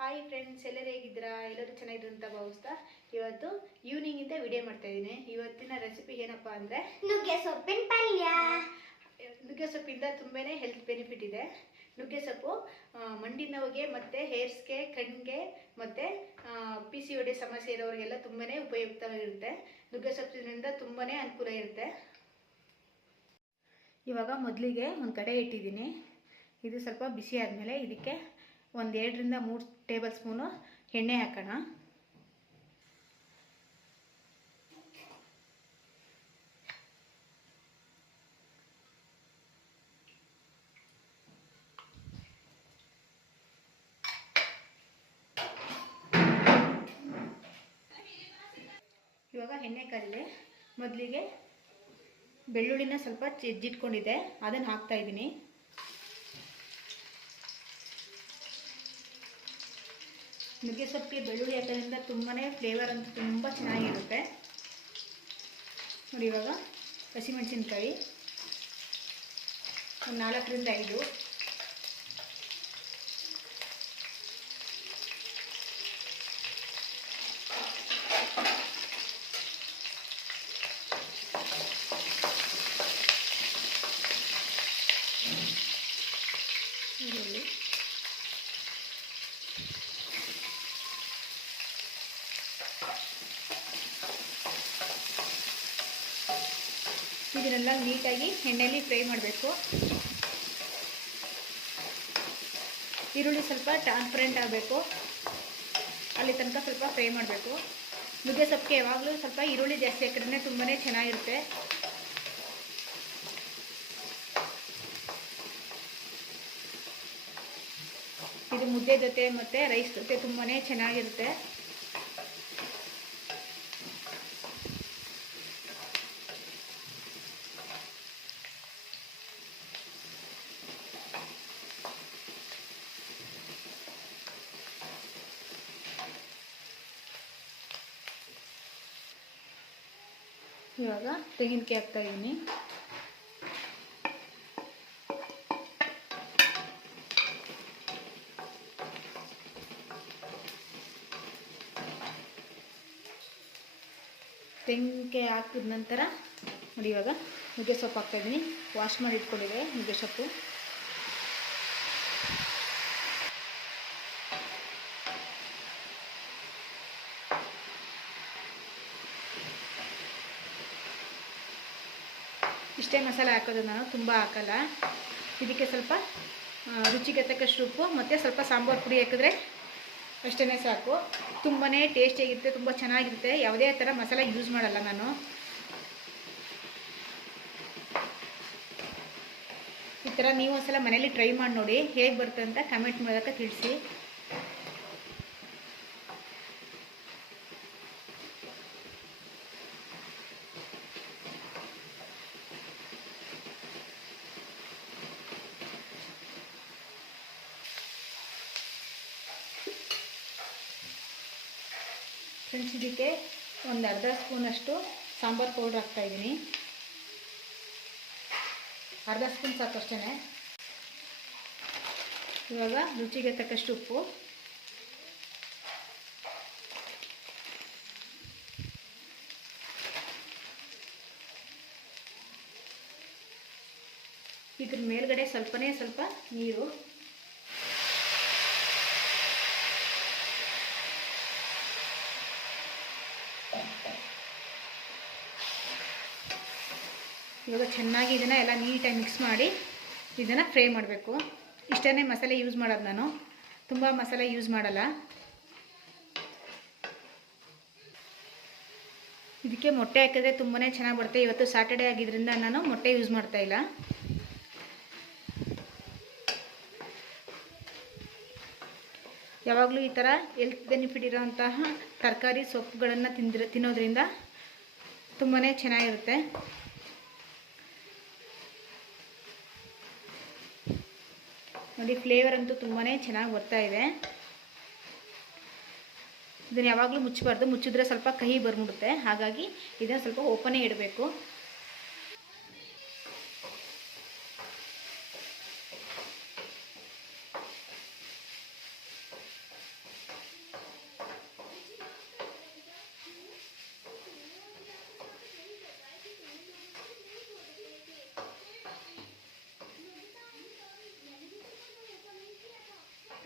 Hi friends ಎಲ್ಲರೂ ಹೇಗಿದ್ದೀರಾ? ಎಲ್ಲರೂ ಚೆನ್ನಾಗಿದ್ರು ಅಂತ ಭಾವಿಸ್ತಾ ಇವತ್ತು ಈವ್ನಿಂಗಿಂದ ವಿಡಿಯೋ ಮಾಡ್ತಾ ಇದ್ದೀನಿ. ಇವತ್ತಿನ ರೆಸಿಪಿ ಏನಪ್ಪ ಅಂದರೆ ನುಗ್ಗೆ ಸೊಪ್ಪಿನ ಪಲ್ಯ. ನುಗ್ಗೆ ಸೊಪ್ಪಿಂದ ತುಂಬಾ ಹೆಲ್ತ್ ಬೆನಿಫಿಟ್ ಇದೆ. ನುಗ್ಗೆ ಸೊಪ್ಪು ಮಂಡಿ ನೋವಿಗೆ ಮತ್ತು ಹೇರ್ಸ್ಗೆ ಕಣ್ಣಿಗೆ ಮತ್ತು ಪಿ ಸಿ ಒಡಿ ಸಮಸ್ಯೆ ಇರೋರಿಗೆಲ್ಲ ತುಂಬಾ ಉಪಯುಕ್ತವಾಗಿರುತ್ತೆ. ನುಗ್ಗೆ ಸೊಪ್ಪಿನಿಂದ ತುಂಬಾ ಅನುಕೂಲ ಇರುತ್ತೆ. ಇವಾಗ ಮೊದಲಿಗೆ ಒಂದು ಕಡೆ ಇಟ್ಟಿದ್ದೀನಿ. ಇದು ಸ್ವಲ್ಪ ಬಿಸಿ ಆದಮೇಲೆ ಇದಕ್ಕೆ ಒಂದು ಎರಡರಿಂದ ಮೂರು ಟೇಬಲ್ ಸ್ಪೂನು ಎಣ್ಣೆ ಹಾಕೋಣ. ಇವಾಗ ಎಣ್ಣೆ ಕಾದಿದೆ ಮೊದಲಿಗೆ ಬೆಳ್ಳುಳ್ಳಿನ ಸ್ವಲ್ಪ ಜಜ್ಜಿಟ್ಕೊಂಡಿದ್ದೆ ಅದನ್ನು ಹಾಕ್ತಾ ನುಗ್ಗೆ ಸೊಪ್ಪಿಗೆ ಬೆಳ್ಳುಳ್ಳಿ ಹಾಕೋದ್ರಿಂದ ತುಂಬಾ ಫ್ಲೇವರ್ ಅಂತೂ ತುಂಬ ಚೆನ್ನಾಗಿರುತ್ತೆ. ನೋಡಿ ಇವಾಗ ಹಸಿಮೆಣಸಿನ್ಕಾಯಿ ಒಂದು ನಾಲ್ಕರಿಂದ ಐದು ಈರುಳ್ಳಿ ಇದನ್ನೆಲ್ಲ ನೀಟಾಗಿ ಎಣ್ಣೆಯಲ್ಲಿ ಫ್ರೈ ಮಾಡಬೇಕು. ಈರುಳ್ಳಿ ಸ್ವಲ್ಪ ಟ್ರಾನ್ಸ್ಪರೆಂಟ್ ಆಗಬೇಕು. ಅಲ್ಲಿ ತನಕ ಸ್ವಲ್ಪ ಫ್ರೈ ಮಾಡಬೇಕು. ನುಗ್ಗೆ ಸೊಪ್ಪಿಗೆ ಯಾವಾಗಲೂ ಸ್ವಲ್ಪ ಈರುಳ್ಳಿ ಜಾಸ್ತಿ ಹಾಕಿದ್ರೆ ತುಂಬಾ ಚೆನ್ನಾಗಿರುತ್ತೆ. ಇದು ಮುದ್ದೆ ಜೊತೆ ಮತ್ತು ರೈಸ್ ಜೊತೆ ತುಂಬಾ ಚೆನ್ನಾಗಿರುತ್ತೆ. ಇವಾಗ ತೆಂಗಿನಕಾಯಿ ಹಾಕ್ತಾ ಇದ್ದೀನಿ ತೆಂಗಿನಕಾಯಿ ಹಾಕಿದ ನಂತರ ನೋಡಿ ಇವಾಗ ನುಗ್ಗೆ ಸೊಪ್ಪು ಹಾಕ್ತಾಯಿದ್ದೀನಿ ವಾಶ್ ಮಾಡಿ ಇಟ್ಕೊಂಡಿದ್ದೆ ನುಗ್ಗೆ ಸೊಪ್ಪು ಇಷ್ಟೇ ಮಸಾಲೆ ಹಾಕೋದು ನಾನು, ತುಂಬ ಹಾಕಲ್ಲ. ಇದಕ್ಕೆ ಸ್ವಲ್ಪ ರುಚಿಗೆ ತಕ್ಕಷ್ಟು ಉಪ್ಪು, ಮತ್ತು ಸ್ವಲ್ಪ ಸಾಂಬಾರು ಪುಡಿ ಹಾಕಿದ್ರೆ ಅಷ್ಟೇ ಸಾಕು. ತುಂಬಾ ಟೇಸ್ಟಿಯಾಗಿರುತ್ತೆ, ತುಂಬ ಚೆನ್ನಾಗಿರುತ್ತೆ. ಯಾವುದೇ ಥರ ಮಸಾಲೆ ಯೂಸ್ ಮಾಡಲ್ಲ ನಾನು. ಈ ಥರ ನೀವು ಒಂದ್ಸಲ ಮನೇಲಿ ಟ್ರೈ ಮಾಡಿ ನೋಡಿ, ಹೇಗೆ ಬರುತ್ತೆ ಅಂತ ಕಮೆಂಟ್ ಮೂಲಕ ತಿಳಿಸಿ. ಫ್ರೆಂಡ್ಸ್ ಇದಕ್ಕೆ ಒಂದು ಅರ್ಧ ಸ್ಪೂನಷ್ಟು ಸಾಂಬಾರು ಪೌಡ್ರ್ ಹಾಕ್ತಾಯಿದ್ದೀನಿ ಅರ್ಧ ಸ್ಪೂನ್ ಸಾಕಷ್ಟೇ ಇವಾಗ ರುಚಿಗೆ ತಕ್ಕಷ್ಟು ಉಪ್ಪು. ಇದ್ರ ಮೇಲ್ಗಡೆ ಸ್ವಲ್ಪನೇ ಸ್ವಲ್ಪ ನೀರು. ಇವಾಗ ಚೆನ್ನಾಗಿ ಇದನ್ನು ಎಲ್ಲ ನೀಟಾಗಿ ಮಿಕ್ಸ್ ಮಾಡಿ ಇದನ್ನು ಫ್ರೈ ಮಾಡಬೇಕು. ಇಷ್ಟೇ ಮಸಾಲೆ ಯೂಸ್ ಮಾಡೋದು ನಾನು. ತುಂಬ ಮಸಾಲೆ ಯೂಸ್ ಮಾಡಲ್ಲ. ಇದಕ್ಕೆ ಮೊಟ್ಟೆ ಹಾಕಿದ್ರೆ ತುಂಬಾ ಚೆನ್ನಾಗಿ ಬರುತ್ತೆ. ಇವತ್ತು ಸ್ಯಾಟರ್ಡೇ ಆಗಿದ್ದರಿಂದ ನಾನು ಮೊಟ್ಟೆ ಯೂಸ್ ಮಾಡ್ತಾ ಇಲ್ಲ. ಯಾವಾಗಲೂ ಈ ಥರ ಹೆಲ್ತ್ ಬೆನಿಫಿಟ್ ಇರೋವಂತಹ ತರಕಾರಿ ಸೊಪ್ಪುಗಳನ್ನು ತಿಂದಿರೋ, ತಿನ್ನೋದ್ರಿಂದ ತುಂಬಾ ಚೆನ್ನಾಗಿರುತ್ತೆ. ನೋಡಿ ಫ್ಲೇವರ್ ಅಂತೂ ತುಂಬಾ ಚೆನ್ನಾಗಿ ಬರ್ತಾ ಇದೆ. ಇದನ್ನು ಯಾವಾಗಲೂ ಮುಚ್ಚಬಾರ್ದು. ಮುಚ್ಚಿದ್ರೆ ಸ್ವಲ್ಪ ಕಹಿ ಬರ್ಬಿಡುತ್ತೆ. ಹಾಗಾಗಿ ಇದನ್ನು ಸ್ವಲ್ಪ ಓಪನೇ ಇಡಬೇಕು.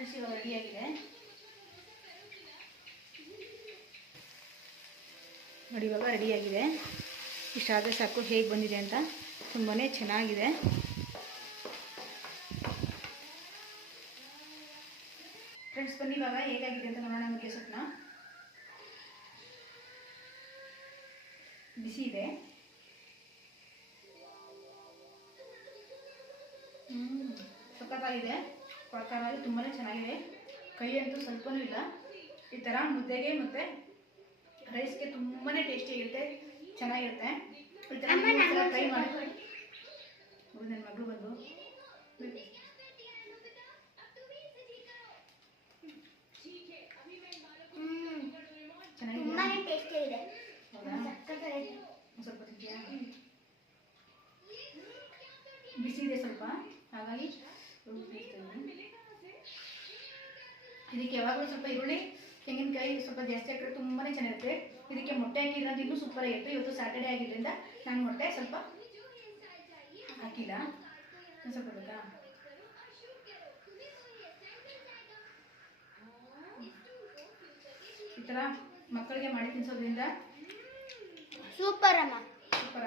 ಫ್ರೆಂಡ್ಸ್ ಇವಾಗ ರೆಡಿಯಾಗಿದೆ ನೋಡಿ, ಇವಾಗ ರೆಡಿಯಾಗಿದೆ. ಇಷ್ಟಾದರೆ ಸಾಕು, ಹೇಗೆ ಬಂದಿದೆ ಅಂತ. ತುಂಬಾ ಚೆನ್ನಾಗಿದೆ. ಫ್ರೆಂಡ್ಸ್ ಬನ್ನಿ, ಇವಾಗ ಹೇಗಾಗಿದೆ ಅಂತ ನೋಡೋಣ ನಮಗೆ ಸ್ವಪ್ನ. ಬಿಸಿ ಇದೆ. ಸಖತ್ತಾಗಿದೆ. ಪ್ರಕಾರವಾಗಿ ತುಂಬಾ ಚೆನ್ನಾಗಿದೆ. ಕೈ ಅಂತೂ ಸ್ವಲ್ಪನೂ ಇಲ್ಲ. ಈ ಥರ ಮುದ್ದೆಗೆ ಮತ್ತು ರೈಸ್ಗೆ ತುಂಬಾ ಟೇಸ್ಟಿಯಾಗಿರುತ್ತೆ ಚೆನ್ನಾಗಿರುತ್ತೆ. ಈ ಥರ ನೀವು ಟ್ರೈ ಮಾಡಿ. ಹೌದು ನನ್ನ ಮಗಳು ಬಂದು. ಹ್ಮ್ ಚೆನ್ನಾಗಿದೆ ತುಂಬಾನೇ ಟೇಸ್ಟಿ ಇದೆ. ಹೌದಾ? ಸಕ್ಕತ್ತಾಗಿದೆ. ಒಂದ್ ಸ್ವಲ್ಪ ತಿಂತೀಯಾ? ಬಿಸಿ ಇದೆ ಸ್ವಲ್ಪ. ಹಾಗಾಗಿ ಉಳ್ಸ್ಬಿಡ್ತೀನಿ. ಇದಕ್ಕೆ ಯಾವಾಗಲೂ ಸ್ವಲ್ಪ ಈರುಳ್ಳಿ ತೆಂಗಿನಕಾಯಿ ಸ್ವಲ್ಪ ಜಾಸ್ತಿ ಹಾಕಿದ್ರೆ ತುಂಬಾ ಚೆನ್ನಾಗಿರುತ್ತೆ. ಇದಕ್ಕೆ ಮೊಟ್ಟೆ ಹಾಕಿದ್ರೆ ಇನ್ನೂ ಸೂಪರ್ ಆಗಿರುತ್ತೆ ಇವತ್ತು ಸ್ಯಾಟರ್ಡೇ ಆಗಿದ್ದರಿಂದ ನಾನು ಮೊಟ್ಟೆ ಸ್ವಲ್ಪ ಹಾಕಿಲ್ಲ. ಸ್ವಲ್ಪ ಬೇಕಾ? ಈ ಥರ ಮಕ್ಕಳಿಗೆ ಮಾಡಿ ತಿನ್ಸೋದ್ರಿಂದ ಸೂಪರ್ ಅಮ್ಮ. ಸೂಪರ್